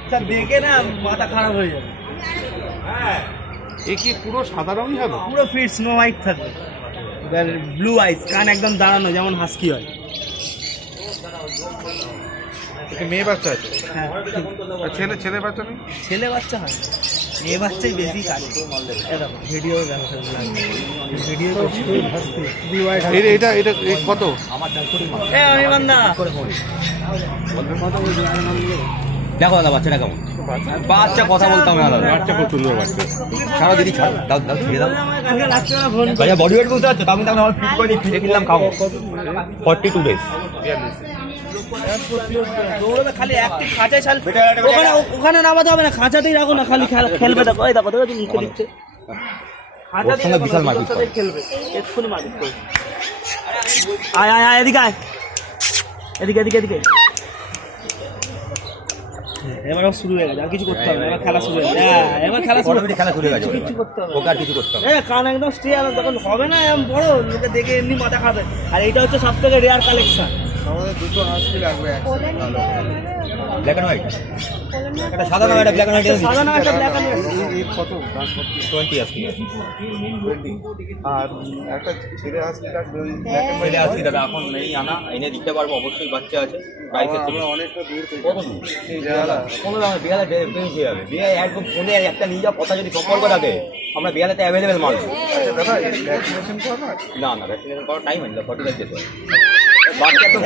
আচ্ছা দেখে না মাথা খারাপ হয়ে যাবে। এ কি পুরো সাদা রঙই হবে? পুরো ফিট স্নো হোয়াইট থাকবে, ব্লু আইস, কান একদম দাঁড়ানো যেমন হাস্কি হয়। এটা মেয়ে বাচ্চা আছে? হ্যাঁ আর ছেলে বাচ্চা নেই? ছেলে বাচ্চা হয়, মেয়ে বাচ্চাই বেশি কাজ। ভিডিও এটা কত? দেখো দাদা বাচ্চাটা কেমন, বাচ্চা কথা বলতাম না দাদা, বাচ্চা খুব সুন্দর বাচ্চা। ছাড়ো দিদি ছাড়ো, দাও দাও ছেড়ে দাও। বডি ওয়েট বুঝতে পারছো, আমি তখন ফিট করে ফিরে কিনলাম খাবো 42 ডেজ। খালি একটি খাঁচায় ছাল, ওখানে নামাতে হবে না, খাঁচাতেই রাখো না, খালি খেলবে। দেখো এই দেখো দেখো মুখে দিচ্ছে, সঙ্গে বিশাল মারপিট করে। খেলবে এক্ষুনি মারপিট করবে। আয় আয় আয় এদিকে আয়, এদিকে এদিকে এদিকে। এবার শুরু হয়ে গেছে, আর কিছু করতে হবে না, এবার খেলা শুরু হয়ে গেছে। এবার খেলা শুরু, খেলা শুরু হয়ে গেছে, কিছু করতে হবে ওকে আর কিছু করতে হবে। কান একদম স্টে, আর তখন হবে না এমন বড় লোকে দেখে এমনি মাথা খাবে। আর এইটা হচ্ছে সব থেকে রেয়ার কালেকশন। আমাদের দুটো হাসকি লাগবে একসাথে। ব্ল্যাক এন্ড হোয়াইট, একটা সাদা না একটা ব্ল্যাক এন্ড হোয়াইট, সাদা না একটা ব্ল্যাক এন্ড হোয়াইট। এই কত? 20 আসকি আছে। আর একটা ছেলে হাসকি লাগবে ওই ছেলে আসকি দাদা এখন নেই, আনা এনে দিতে পারবো অবশ্যই, বাচ্চা আছে বাইকের থেকে। অনেকটা দূর থেকে। কত দূর? এই জায়গা কোনো দাম বিয়ালে পেয়ে যাবে, বিয়ে একদম ফোনে একটা নিয়ে যাও, কথা যদি সম্পর্ক থাকে আমরা বিয়ালেতে অ্যাভেলেবেল মাল। আচ্ছা দাদা ভ্যাকসিনেশন করানো আছে? না না ভ্যাকসিনেশন করার টাইম হয় না, 45 ডেজ হয় বাচ্চা তো।